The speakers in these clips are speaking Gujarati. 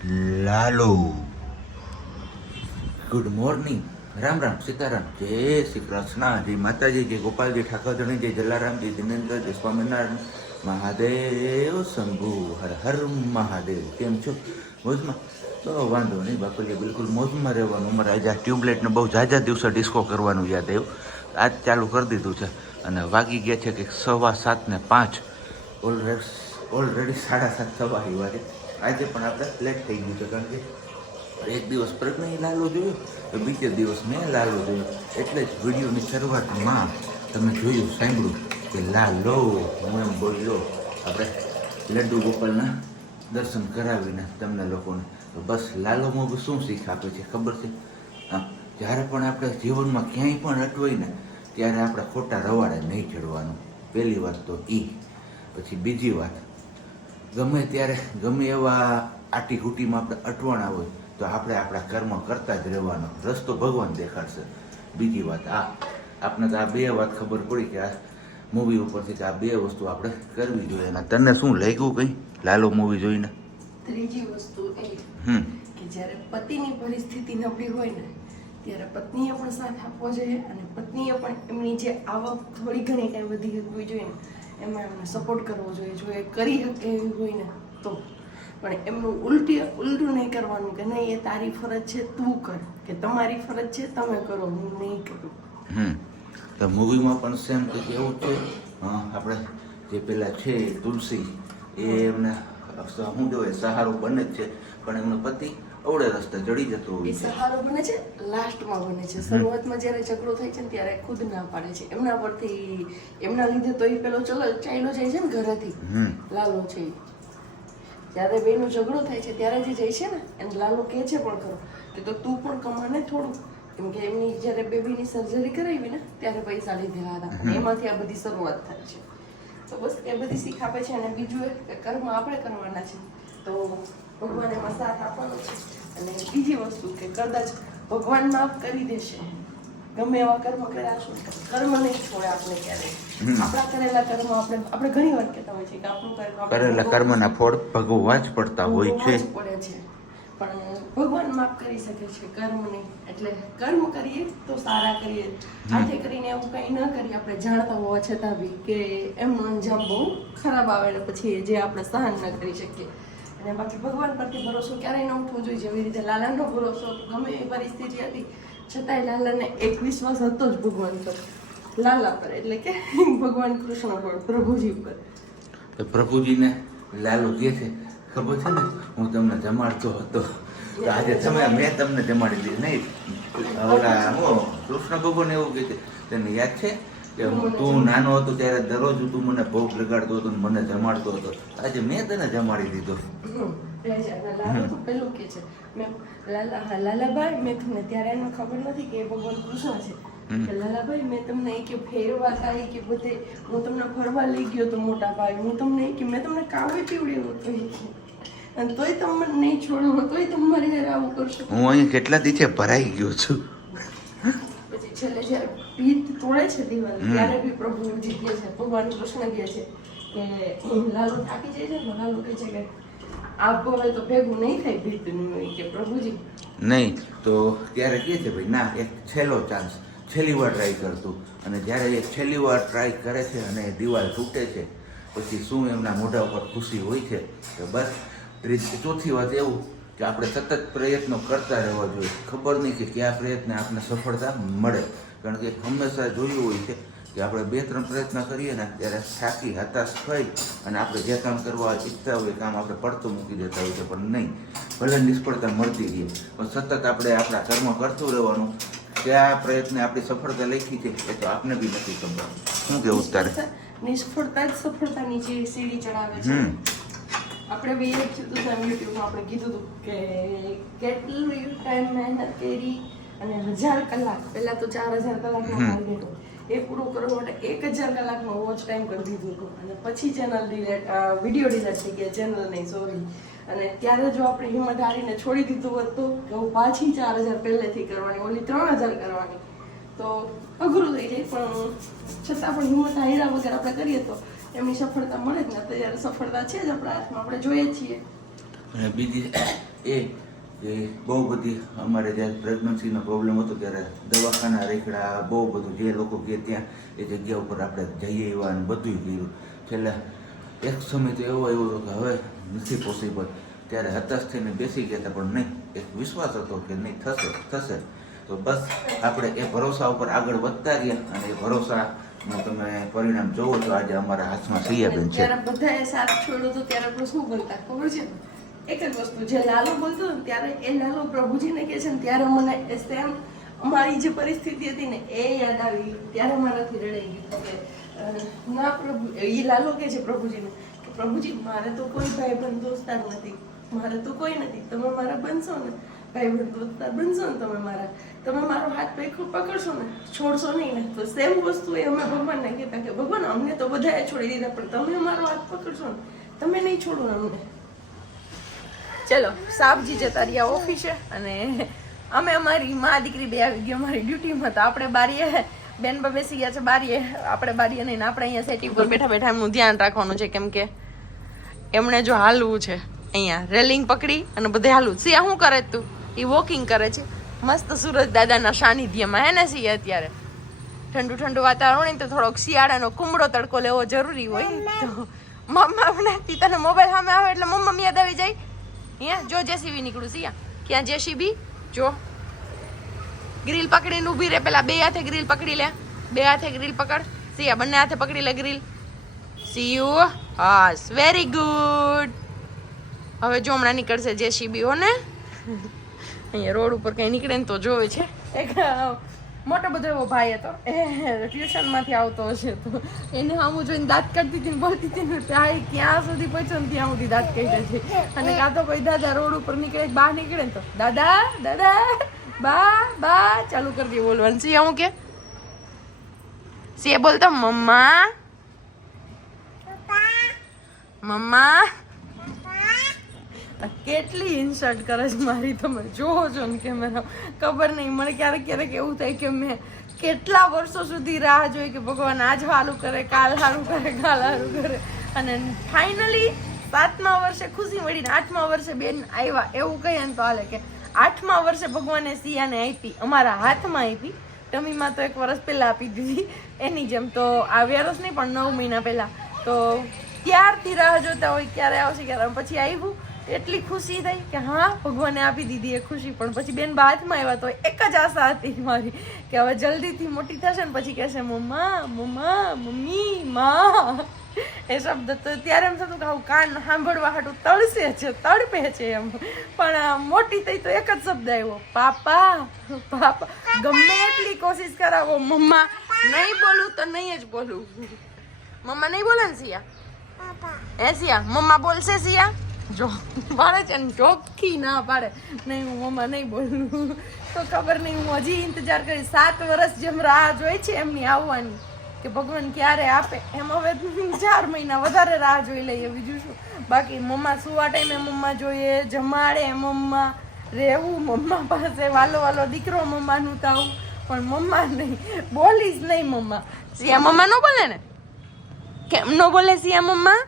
લાલો ગુડ મોર્નિંગ, રામ રામ, સીતારામ, જય શ્રી કૃષ્ણ, જય માતાજી, જય ગોપાલજી, ઠાકોરધણી, જય જલારામ, જય દિનેન્દ્ર, જય સ્વામિનારાયણ, મહાદેવ શંભુ, હર હર મહાદેવ. કેમ છો? મોજમાં? તો વાંધો નહીં બાપુજી, બિલકુલ મોજમાં રહેવાનું. અમારે આજે આ ટ્યુબલાઇટને બહુ ઝાઝા દિવસે ડિસ્કો કરવાનું યાદ આવ્યું. આજ ચાલુ કરી દીધું છે અને વાગી ગયા છે કે 7:05. ઓલરેડી 7:30 થવા આવ્યા છે. આજે પણ આપણે લેટ થઈ ગયું છે કારણ કે એક દિવસ પ્રજ્ઞાએ લાલો જોયો તો બીજે દિવસ મેં લાલો જોયો. એટલે જ વિડીયોની શરૂઆતમાં તમે જોયું, સાંભળ્યું કે લાલો હું એમ બોલ્યો. આપણે લડ્ડુ ગોપાલના દર્શન કરાવીને તમને લોકોને તો બસ લાલોમાં શું શીખ આપે છે ખબર છે? હા, જ્યારે પણ આપણે જીવનમાં ક્યાંય પણ અટવાય ને ત્યારે આપણે ખોટા રવાડે નહીં ચડવાનું. પહેલી વાત તો એ. પછી બીજી વાત, ગમે ત્યારે ગમે એવા આટી ઘૂંટીમાં આપણે અટવાણા હોય તો આપણે આપણા કર્મ કરતા જ રહેવાનો. રસ્તો ભગવાન દેખાડશે. બીજી વાત આપણે તો આ બે વાત ખબર પડી કે આ મૂવી ઉપરથી કે આ બે વસ્તુ આપણે કરવી જોઈએ. અને તને શું લાગ્યું કંઈ લાલો મૂવી જોઈને? ત્રીજી વસ્તુ એ કે જ્યારે પતિની પરિસ્થિતિ નબળી હોય ને ત્યારે પત્નીએ પણ સાથ આપવો જોઈએ અને પત્નીએ પણ એમની જે આવક થોડી ઘણી કાંઈ વધી શકવી જોઈએ ને એમાં એમને સપોર્ટ કરવો જોઈએ. જો એ કરી શકે એવી હોય ને તો. પણ એમનું ઉલટું નહીં કરવાનું કે નહીં એ તારી ફરજ છે તું કર, કે તમારી ફરજ છે તમે કરો, હું નહીં કરું. તો મૂવીમાં પણ સેમ કંઈક એવું છે. આપણે જે પેલા છે તુલસી, એ એમને શું કહેવાય સહારો બને જ છે, પણ એમનો પતિ અવળે રસ્તે ચડી જતો હોય એ છે. સહારો બને છે, લાસ્ટમાં બને છે. શરૂઆતમાં જ્યારે ઝઘડો થાય છે ને ત્યારે ખુદ ના પાડે છે. એમના પરથી એમના લીધે તો એ પેલો ચાલ્યો જાય છે ને ઘરેથી, લાલો છે. જ્યારે બેનો ઝઘડો થાય છે ત્યારે જે જાય છે ને એને લાલો કહે છે પણ ખરો કે તો તું પણ કમાને થોડું, કેમ કે એમની જ્યારે બેબીની સર્જરી કરાવી ને ત્યારે પૈસા લીધેલા હતા અને એમાંથી આ બધી શરૂઆત થાય છે. તો બસ એ બધી શીખ આપે છે. અને બીજું એ કે કર્મ આપણે કરવાના છે તો ભગવાન એમાં સાથ આપવાનો છે. અને બીજી વસ્તુ કે કદાચ ભગવાન માફ કરી દેશે, ગમે એવા કર્મ કર્યા છો, કર્મ નહીં છોડે આપણે ક્યારેય. આપણા કરેલા કર્મ આપણે ઘણી વાર કહેતા હોય છે કે આપણું કરેલા કર્મના ફળ ભોગવવા જ પડતા હોય છે. પડે છે, પણ ભગવાન માફ કરી શકે છે, કર્મ નહીં. એટલે કર્મ કરીએ તો સારા કરીએ, હાથે કરીને એવું કંઈ ન કરીએ આપણે જાણતા હોવા છતાં બી કે એમનો અંજામ બહુ ખરાબ આવે ને પછી જે આપણે સહન ન કરી શકીએ. અને બાકી ભગવાન પરથી ભરોસો ક્યારેય ન ઉઠવો જોઈએ. જેવી રીતે લાલાનો ભરોસો ગમે એ પરિસ્થિતિ હતી છતાંય લાલાને એક વિશ્વાસ હતો જ ભગવાન પર, લાલા પર, એટલે કે ભગવાન કૃષ્ણ પર, પ્રભુજી પર. તો પ્રભુજીને લાલો કહે છે ખબર છે ને, હું તમને જમાડતો હતો તો આજે મેં તમને જમાડી દીધી નહીં. ઓલા કૃષ્ણ ભગવાન એવું કહે છે, તને યાદ છે કે તું નાનો હતો ત્યારે દરરોજ તું મને ભોગ લગાડતો હતો ને મને જમાડતો હતો, આજે મેં તને જમાડી દીધો. લાલો તો પેલું કે છે લાલાભાઈ મેં તમને ત્યારે એને ખબર નથી કે એ ભગવાન કૃષ્ણ છે કે લાલાભાઈ મેં તમને કે ફેરવા થાય કે બધે હું તમને ફરવા લઈ ગયો તો મોટા ભાઈ, હું તમને કે મેં તમને કાવે પીવડ્યો હતો અને તોય તમે મને નહીં છોડો, તોય તમે મારી હારે આવું કરશો. હું અહીંયા કેટલા દિવસે ભરાઈ ગયો છું. પછી છેલ્લે જ્યારે ભીત તોડે છે દિવાલ ત્યારે બી પ્રભુ જીતે છે, ભગવાન કૃષ્ણ કહે છે કે લાલો થાકી જાય છે ને લાલો કહે છે કે આ હવે તો ભેગું નહીં થાય ભીતનું, કે પ્રભુજી નહીં તો ત્યારે કહે છે ભાઈ ના, એક છેલ્લો ચાન્સ, છેલ્લી વાર ટ્રાય કરતું. અને જ્યારે એ છેલ્લી વાર ટ્રાય કરે છે અને એ દિવાલ તૂટે છે પછી શું એમના મોઢા ઉપર ખુશી હોય છે કે બસ. ચોથી વાત એવું કે આપણે સતત પ્રયત્નો કરતા રહેવા જોઈએ. ખબર નહીં કે કયા પ્રયત્ને આપણને સફળતા મળે, કારણ કે હંમેશા જોયું હોય છે કે આપણે 2-3 પ્રયત્ન કરીએ ને ત્યારે થાકી હતાશ થઈ અને આપણે જે કામ કરવા ઈચ્છતા હોય કામ આપણે પડતું મૂકી દેતા હોય છે. પણ નહીં, ભલે નિષ્ફળતા મળતી રહીએ પણ સતત આપણે આપણા કર્મ કરતું રહેવાનું. કયા પ્રયત્ને આપણી સફળતા લખી છે એ તો આપને બી નથી ખબર. શું કેવું તારે? નિષ્ફળતા જ સફળતાની જે સીડી ચડાવે છે. આપણે બી એક યુટ્યુબમાં આપણે કીધું હતું કે કેટલી ટાઈમ મહેનત કરી અને 1000 કલાક, પહેલા તો 4000 કલાકનો ટાર્ગેટ હતો, એ પૂરો કરવા માટે 1000 કલાકનો વોચ ટાઈમ કરી દીધું હતું. અને પછી વિડીયો ડિલેટ થઈ ગયા, ચેનલ નહીં, સોરી. અને ત્યારે જો આપણે હિંમત હારીને છોડી દીધું હોત તો પાછી 4000 પહેલેથી કરવાની, ઓલી 3000 કરવાની, તો અઘરું થઈ જાય. પણ છતાં પણ હિંમત હાર્યા વગર આપણે કરીએ તો એમની સફળતા મળે જ ને. અત્યારે સફળતા છે જ આપણા હાથમાં, આપણે જોઈએ છીએ. અને બીજી એ કે બહુ બધી અમારે જ્યારે પ્રેગ્નન્સીનો પ્રોબ્લેમ હતો ત્યારે દવાખાના રેખડા બહુ બધું જે લોકો કે ત્યાં એ જગ્યા ઉપર આપણે જઈએ એવા અને બધું કર્યું. છેલ્લે એક સમય તો એવો હતો કે હવે નથી પોસિબલ, ત્યારે હતાશ થઈને બેસી ગયા હતા. પણ નહીં, એક વિશ્વાસ હતો કે નહીં, થશે. તો બસ આપણે એ ભરોસા ઉપર આગળ વધતા રહ્યા અને એ ભરોસાનું તમે પરિણામ જોવો છો. આજે અમારા હાથમાં સૈયાબેન છે. ત્યારે બધાએ સાથ છોડ્યો તો ત્યારે આપણે શું બોલતા ખબર છે? એક જ વસ્તુ, જે લાલો બોલતો ને ત્યારે એ લાલો પ્રભુજીને કહે છે ને ત્યારે મને એ સેમ અમારી જે પરિસ્થિતિ હતી ને એ યાદ આવી. ત્યારે મારાથી રડાઈ ગયું કે ના પ્રભુ, એ લાલો કહે છે પ્રભુજીને કે પ્રભુજી મારે તો કોઈ ભાઈ બંધ દોસ્તાર નથી, મારે તો કોઈ નથી, તમે મારા બનશો ને ભાઈ બંધ દોસ્તાર બનશો ને, તમે મારો હાથ પકડશો ને, છોડશો નહીં ને. તો સેમ વસ્તુ એ અમે ભગવાનને કહેતા કે ભગવાન અમને તો બધાએ છોડી દીધા, પણ તમે મારો હાથ પકડશો ને, તમે નહીં છોડો ને અમને. ચલો, સાબજી જતા રહ્યા ઓફિસે અને અમે અમારી મા દીકરી બે આવી ગઈ અમારી ડ્યુટીમાં. તો આપણે બારીએ બેન બેસી ગયા છે બારીએ, આપણે બારીએ નહીં, આપણે અહીંયા સેટિંગ પર બેઠા બેઠા એમનું ધ્યાન રાખવાનું છે, કેમ કે એમણે જો હાલવું છે અહીંયા રેલિંગ પકડી અને બધે હાલવું. સિયા શું કરે તું? એ વોકિંગ કરે છે મસ્ત સુરજ દાદાના સાનિધ્યમાં. હે ને સિયા? અત્યારે ઠંડુ ઠંડુ વાતાવરણ હોય ને તો થોડોક શિયાળાનો કુમળો તડકો લેવો જરૂરી હોય. તો મમ્મા બનાવતી તને મોબાઈલ સામે આવે એટલે મમ્મા યાદ આવી જાય. અહીંયા જો જેસીબી નીકળું સિયા, ક્યાં જેસીબી? જો ગ્રીલ પકડીને ઊભી રે, પેલા બે હાથે ગ્રીલ પકડી લે, બે હાથે ગ્રીલ પકડ સિયા, બંને હાથે પકડી લે ગ્રીલ. સીયુ, હાસ, વેરી ગુડ. હવે જો હમણાં નીકળશે જેસીબી હો ને. અહીંયા રોડ ઉપર કઈ નીકળે ને તો જોવે છે. એક મોટો બધો એવો ભાઈ હતો, એ ટ્યુશનમાંથી આવતો હશે, તો એને હું જોઈને દાંત કાઢતી હતી ને બોલતી હતી ને, ત્યાં ક્યાં સુધી પહોંચ્યો ને ત્યાં સુધી દાંત કાઢ્યા છે. અને કાં તો કોઈ દાદા રોડ ઉપર નીકળે, બહાર નીકળે ને તો દાદા દાદા બા બા ચાલુ કરી દે બોલવાનું. સિયા હું કે સિયા બોલતો મમ્મા મમ્મા. કેટલી ઇન્સલ્ટ કરે છે મારી, તમે જોવો છો ને કેમેરા. ખબર નહીં, મને ક્યારેક ક્યારેક એવું થાય કે મેં કેટલા વર્ષો સુધી રાહ જોઈ કે ભગવાન આજ સારું કરે, કાલ સારું કરે, કાલ સારું કરે. અને ફાઇનલી 7મા વર્ષે ખુશી મળીને 8મા વર્ષે બેન આવ્યા. એવું કહીએ ને તો હાલે કે 8મા વર્ષે ભગવાને સિયાને આપી, અમારા હાથમાં આપી. ટમીમાં તો 1 વર્ષ પહેલા આપી દીધી એની જેમ. તો આ વર્ષ નહીં પણ 9 મહિના પહેલા. તો ત્યારથી રાહ જોતા હોય ક્યારે આવશે ક્યારે. પછી આવ્યું, એટલી ખુશી થઈ કે હા ભગવાને આપી દીધી એ ખુશી. પણ પછી બેન હાથમાં આવ્યા તો એક જ આશા હતી મારી કે હવે જલ્દીથી મોટી થશે ને પછી કહેશે મમ્મા મમ્મા મમ્મી માં. એ શબ્દ તો ત્યારે એમ થતું કે આવું કાન સાંભળવા હાટું તળસે છે, તડપે છે એમ. પણ મોટી થઈ તો એક જ શબ્દ આવ્યો, પાપા પાપા. ગમે એટલી કોશિશ કરાવો મમ્મા નહીં બોલું તો નહીં જ બોલું. મમ્મા નહીં બોલે ને સિયા? એ સિયા મમ્મા બોલશે સિયા? જો પાડે છે ને, ચોખ્ખી ના પાડે નહીં હું મમ્મા નહીં બોલું. તો ખબર નહીં, હું હજી ઇંતજાર કરી 7 વર્ષ જેમ રાહ જોઈ છે એમની આવવાની કે ભગવાન ક્યારે આપે, એમ હવે 4 મહિના વધારે રાહ જોઈ લઈએ બીજું શું. બાકી મમ્મા સુવા ટાઈમે મમ્મા જોઈએ, જમાડે મમ્મા, રહેવું મમ્મા પાસે, વાલો વાલો દીકરો મમ્માનું તાવું. પણ મમ્મા નહીં, બોલીશ નહીં મમ્મા. સિયા મમ્મા ન બોલે ને? કેમ ન બોલે સિયા મમ્મા?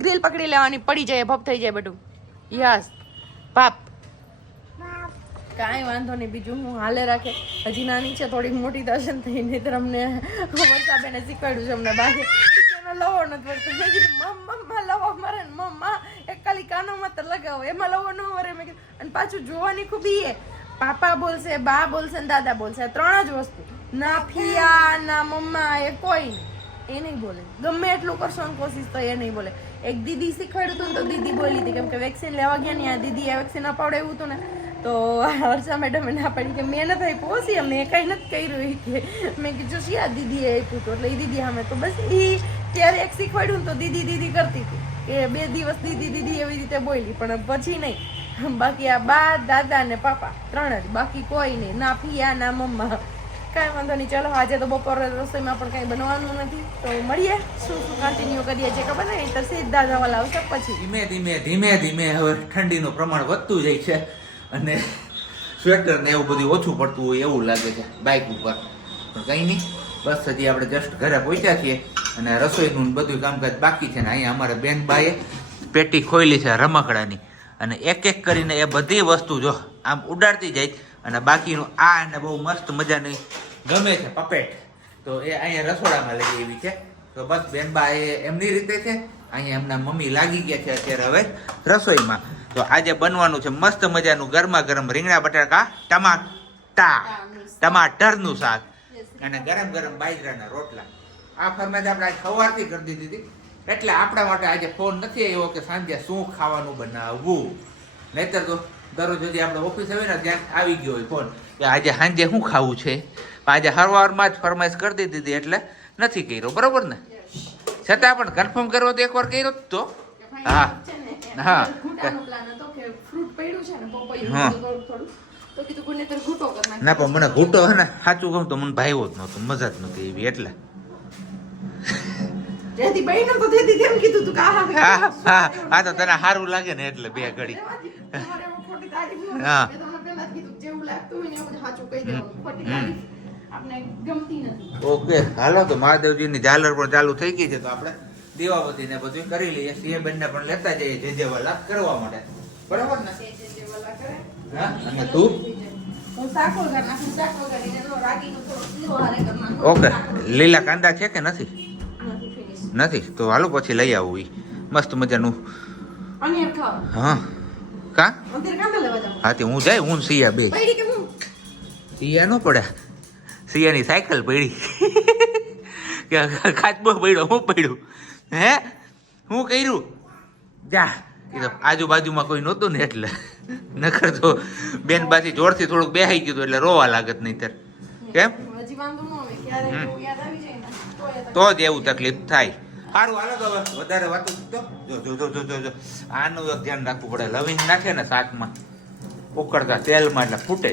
ગ્રીલ પકડી લેવાની, પડી જાય, ભપ થઈ જાય બધું. યસ પાપ. કાંઈ વાંધો નહીં, બીજું હું હાલે રાખે. હજી નાની છે, થોડીક મોટી થશે ને થઈ નહીં તો અમને વર્ષાબેને શીખવાડ્યું છે અમને બાકી લવો નથી પડતો. મેં કીધું મમ્મા લવો મરે ને મમ્મા એક ખાલી કાનોમાં તો લગાવો, એમાં લવો ન મરે. મેં કીધું અને પાછું જોવાની ખૂબી એ પાપા બોલશે, બા બોલશે ને દાદા બોલશે, 3 જ વસ્તુ. ના ફિયા ના મમ્મા એ કોઈ એ નહીં બોલે. ગમે એટલું કરશો ને કોશિશ તો એ નહીં બોલે. એક દીદી શીખવાડ્યું હતું ને તો દીદી બોલી હતી, કેમ કે વેક્સિન લેવા ગયા ને આ દીદી આ વેક્સિન અપાવડાવ્યું હતું ને તો હર્ષા મેડમે ના પાડી કે મેં નથી આપ્યું ઓછી, મેં કંઈ નથી કર્યું. કે મેં કીધું શિયા દીદીએ આપ્યું હતું એટલે એ દીદી સામે. તો બસ એ ત્યારે એક શીખવાડ્યું ને તો દીદી દીદી કરતી હતી કે 2 દિવસ દીદી દીદી એવી રીતે બોલી, પણ પછી નહીં. બાકી આ બા દાદા ને પાપા 3 જ, બાકી કોઈ નહીં. ના ફિયા ના મમ્મા. કાંઈ વાંધો નહીં, ચલો આજે તો બપોરે રસોઈમાં પણ કંઈ બનવાનું નથી. તો મળીએ, શું શું કન્ટિન્યુ કરીએ છે ખબર નહીં. તો સીધા જવા લાવશે પછી. ધીમે ધીમે ધીમે ધીમે હવે ઠંડીનું પ્રમાણ વધતું જાય છે અને સ્વેટર ને એવું બધું ઓછું પડતું હોય એવું લાગે છે બાઇક ઉપર. પણ કંઈ નહીં, બસ હજી આપણે જસ્ટ ઘરે પહોંચ્યા છીએ અને રસોઈનું બધું કામકાજ બાકી છે. ને અહીંયા અમારા બેન બાએ પેટી ખોઈલી છે રમકડાની અને એક કરીને એ બધી વસ્તુ જો આમ ઉડાડતી જાય અને બાકીનું આ એને બહુ મસ્ત મજાની ગમે છે પપેટ, તો એ અહીંયા રસોડામાં લઈ એવી છે. તો બસ બેનબા એ એમની રીતે છે, અહીંયા એમના મમ્મી લાગી ગયા છે અત્યારે હવે રસોઈમાં. તો આજે બનવાનું છે મસ્ત મજાનું ગરમા ગરમ રીંગણા બટાકા ટમાટરનું શાક અને ગરમ ગરમ બાજરાના રોટલા. આ ફરમાઈશ આપણે આજ સવારથી કરી દીધી હતી, એટલે આપણા માટે આજે ફોન નથી આવ્યો કે સાંજે શું ખાવાનું બનાવવું. નહીતર તો દરરોજ સુધી આપણે ઓફિસ આવે ને ત્યાં આવી ગયો હોય ફોન કે આજે સાંજે શું ખાવું છે. આજે સવારમાં જ ફરમાઈશ કરી દીધી હતી એટલે નથી કર્યો, બરોબર ને? છતાં પણ કન્ફર્મ કરવો તો એકવાર કર્યો જ તો. હા હા ના પણ મને ઘૂંટો હે ને સાચું કહું તો મને ભાઈવો જ નહોતો, મજા જ નહોતી એવી એટલે. હા તો તને સારું લાગે ને એટલે બે ઘડી. હા ઓકે હાલો તો મહાદેવજીની ઝાલર પણ ચાલુ થઈ ગઈ છે, તો આપણે દીવાબત્તી ને બધું કરી લઈએ. સિંહ બેન ને પણ લેતા જઈએ જે વાલા કરવા માટે, બરાબર ને? હા અને તું ઓકે લીલા કાંદા છે કે નથી? નથી તો હાલો પછી લઈ આવું ઈ મસ્ત મજાનું. હા કા હા તે હું જાય હું સિયા બે સિયા નો પડ્યા, સિયાની સાયકલ પડી કે ખાચબો પડ્યો, હું પડ્યું હે હું કર્યું જા. એ તો આજુબાજુમાં કોઈ નહોતું ને એટલે, નકર તો બેન બાજી જોરથી થોડુંક બેહાઈ ગયું એટલે રોવા લાગત નહીં ત્યારે. કેમ તો જ એવું તકલીફ થાય. સારું હાલો તો હવે વધારે વાતો તો જો જો જો જો જો આનું ધ્યાન રાખવું પડે. લવિંગ નાખે ને શાકમાં ઉકળતા તેલમાં એટલે ફૂટે.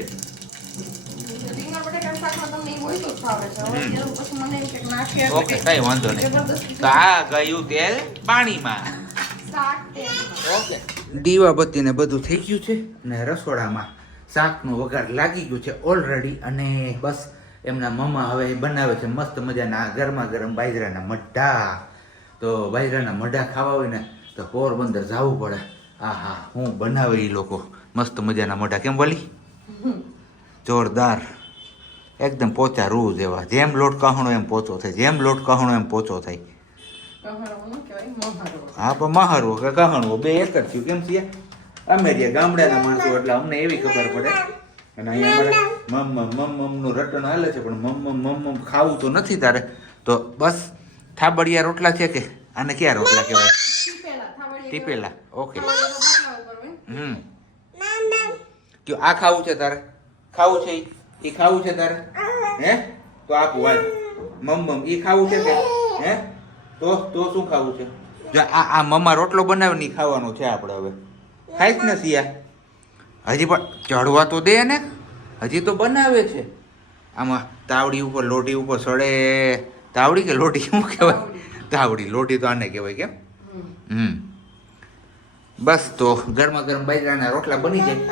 ઓકે કઈ વાંધો નહીં. તો આ ગયું તેલ પાણીમાં. ઓકે દીવાબત્તી ને બધું થઈ ગયું છે ને રસોડામાં શાકનું વઘાર લાગી ગયું છે ઓલરેડી. અને બસ એમના મમ્મા હવે બનાવે છે મસ્ત મજાના ગરમા ગરમ બાજરાના મઢા. તો બાજરાના મઢા ખાવા હોય ને તો પોરબંદર જવું પડે. હા હા હું બનાવે એ લોકો મસ્ત મજાના મઢા. કેમ બોલી? જોરદાર એકદમ પોચા રૂ જેવા. જેમ લોટ કહણો એમ પોચો થાય, જેમ લોટ કહણો એમ પોચો થાય. હા પણ મહારવો કે કહણવો બે એક જ થયું. કેમ છે અમે જે ગામડાના માણસો એટલે અમને એવી ખબર પડે. અને અહીંયા અમારે મમ નું રટણ હાલે છે, પણ મમ ખાવું તો નથી તારે. તો બસ થાબડિયા રોટલા છે કે આને ક્યાં રોટલા કહેવાય? ટીપેલા. ઓકે કયો આ ખાવું છે તારે? ખાવું છે એ ખાવું છે તારે? હે તો આપું હાલ. મમ ઈ ખાવું છે કે હે? તો શું ખાવું છે? જો આ મમ્મા રોટલો બનાવે ને ખાવાનો છે આપણે. હવે ખાઈશ ને સિયા? હજી પણ ચડવા તો દે ને, હજી તો બનાવે છે. આમાં તાવડી ઉપર લોટી ઉપર સડે. તાવડી કે લોટી શું કહેવાય? તાવડી. લોટી તો આને કહેવાય. કેમ? બસ તો ગરમા ગરમ બાજરાના રોટલા બની જાય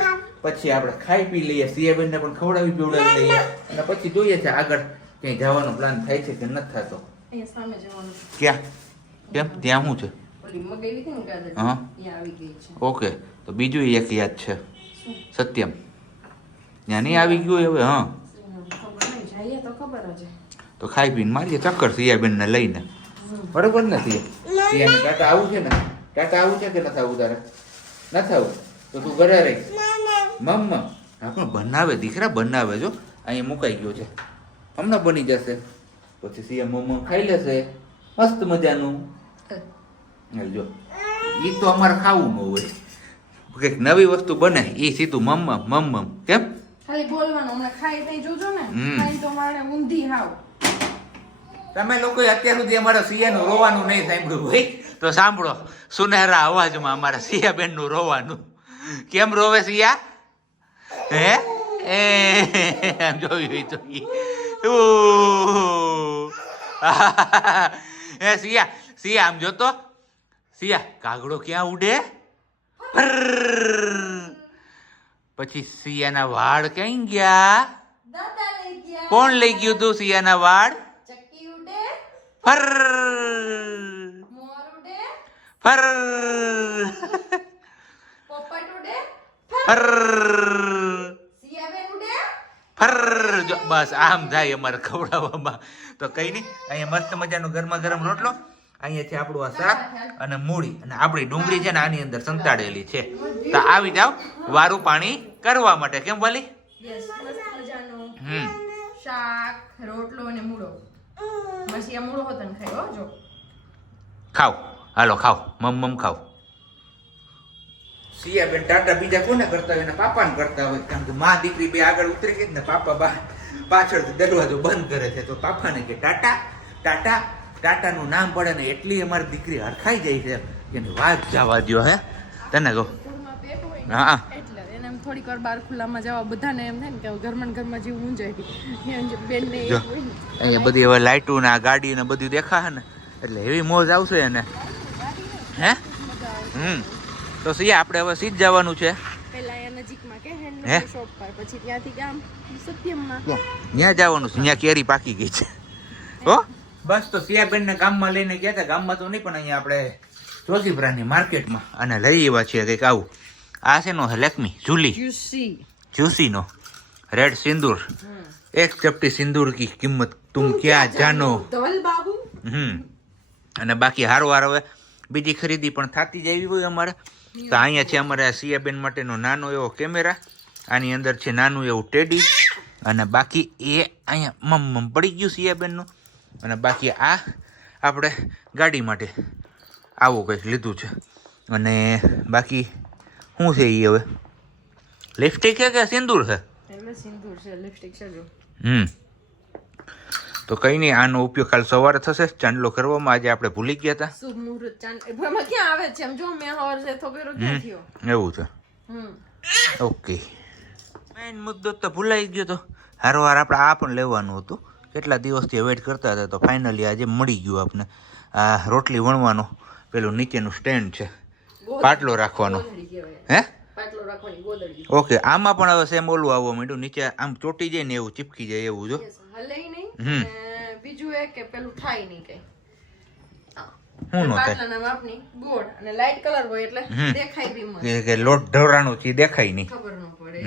પછી આપણે ખાઈ પી લઈએ. સિયાબેનને પણ ખવડાવી પીવડાવી લઈએ અને પછી જોઈએ છે આગળ ક્યાંય જવાનો પ્લાન થાય છે કે નથી થતો. ક્યાં? કેમ ત્યાં શું છે? હા ઓકે તો બીજું એક યાદ છે સત્યમ ત્યાં નહીં આવી ગયું હવે. હા તો ખાઈ પીને મારીએ ચક્કર સિયાબેન ને લઈને, બરોબર ને? સિયાને ટાટા આવું છે ને? ટાટા આવું છે કે નથી આવું તારે? નથી આવું તો તું ઘરે રહી. મમ્મા હા પણ બનાવે દીકરા બનાવે. જો અહીંયા મુકાઈ ગયો છે, હમણાં બની જશે. પછી સિયા મમ્મા ખાઈ લેશે મસ્ત મજાનું. જો એ તો અમારે ખાવું ન હોય, કંઈક નવી વસ્તુ બને એ સીધું મમ્મમ. કેમ ખાલી બોલવાનું હમણાં ખાઈ થઈ જોજો ને, ખાઈ તો મારે ઊંધી હાવ. તમે લોકો અત્યાર સુધી અમારા સિયાનું રોવાનું નહીં સાંભળ્યું હોય તો સાંભળો સુનહેરા અવાજમાં અમારા સિયાબેન નું રોવાનું. કેમ રોવે સિયા? હે એ જોયું હે સિયા આમ જોતો. સિયા કાગડો ક્યાં ઉડે? પછી સિયાના વાળ ક્યાં ગયા? કોણ લઈ ગયું તું સિયાના વાળ? ફર ફર ફર સિયાબેન ઉડે ફર જો બસ આમ થાય અમારે ખવડાવવામાં. તો કઈ નહીં, અહીંયા મસ્ત મજાનો ગરમા ગરમ રોટલો, અહીંયાથી આપણું આ શાક અને મૂળી અને આપણી ડુંગળી છે ને આની અંદર સંતાડેલી છે. તો આવી જાવ વારું પાણી કરવા માટે. કેમ વાલી? યસ મસ્ત મજાનો હમ શાક રોટલો અને મૂળો. મસી આ મૂળો હોતન ખાયો જો. ખાવ, હાલો ખાવ, મમ ખાવ. સિયાબેન ટાટા બીજા કોને કરતા હોય? પાપાને કરતા હોય, કારણ કે માં દીકરી બે આગળ ઉતરી ગઈ ને પાપા પાછળ દરવાજો બંધ કરે છે. તો પાપાને કે ટાટા ટાટા, ટાટાનું નામ પડે ને એટલી અમારી દીકરી હરખાઈ જાય છે કે એની વાત જવા દ્યો. હે તને કહો ઘરમાં પેક હોય હા એટલે એને એમ થોડીક વાર બહાર ખુલ્લામાં જવા બધાને એમ થાય ને કે ઘરમાં ને ઘરમાં જેવું ઊંઝાય બેન ને જો અહીંયા બધી હવે લાઇટો ને આ ગાડી ને બધું દેખાશે ને એટલે એવી મોજ આવશે એને. હે તો સિયા આપણે હવે સીધ જવાનું છે. પેલા અહીંયા નજીકમાં કે હે? હેન્ડલૂમ શોપ પર, પછી ત્યાંથી ગામ સત્યમમાં. ત્યાં જવાનું છે, ત્યાં કેરી પાકી ગઈ છે. હો બસ તો સિયાબેન ને ગામમાં લઈને ગયા હતા. ગામમાં તો નહીં પણ અહીંયા આપણે જોશીપુરાની માર્કેટમાં અને લઈ આવ્યા છીએ કંઈક આવું. આ છે નો લેકમી ઝૂલી જ્યુસીનો રેડ સિંદૂર. એક ચપટી સિંદૂર કી કિંમત તુમ ક્યાં જાનો. ધવલ બાબુ અને બાકી હારવાર હવે બીજી ખરીદી પણ થતી જ આવી હોય અમારે. તો અહીંયા છે અમારે સિયાબેન માટેનો નાનો એવો કેમેરા, આની અંદર છે નાનું એવું ટેડી, અને બાકી એ અહીંયા મમ પડી ગયું સિયાબેનનું. અને બાકી આ આપણે ગાડી માટે આવું કંઈક લીધું છે. અને બાકી શું છે એ હવે લિપસ્ટિક છે કે સિંદૂર છે? એટલે સિંદૂર છે, લિપસ્ટિક છે જો. તો કઈ નહીં, આનો ઉપયોગ કાલ સવારે થશે ચાંદલો કરવામાં. આજે આપણે ભૂલી ગયા હતા. શુભ મુહૂર્ત ચાંદ એમાં ક્યાં આવે છે એમ જો મેં હવાર છે તો પેલો ક્યાં થયો. એવું છે. ઓકે, મેઇન મુદ્દો તો ભૂલાઈ ગયો. તો હારવાર આપણે આ પણ લેવાનું હતું, કેટલા દિવસથી વેઇટ કરતા હતા. તો ફાઇનલી આજે મળી ગયું આપણે. આ રોટલી વણવાનો પેલું નીચેનું સ્ટેન્ડ છે, પાટલો રાખવાનો. હે પાટલો રાખવાની ગોદડી. ઓકે, આમાં પણ હવે સેમ ઓલું આવવા માંડ્યું, નીચે આમ ચોટી જાય ને એવું ચીપકી જાય એવું. જો હલે નહીં. બીજું એ કે પેલું થાય નહીં કઈ. શું નો થાય? પાટલાના માપની ગોળ અને લાઈટ કલર હોય એટલે દેખાય બી મસ્ત. કે લોટ ઢવરાણું છે દેખાય નહીં. ખબર ન પડે.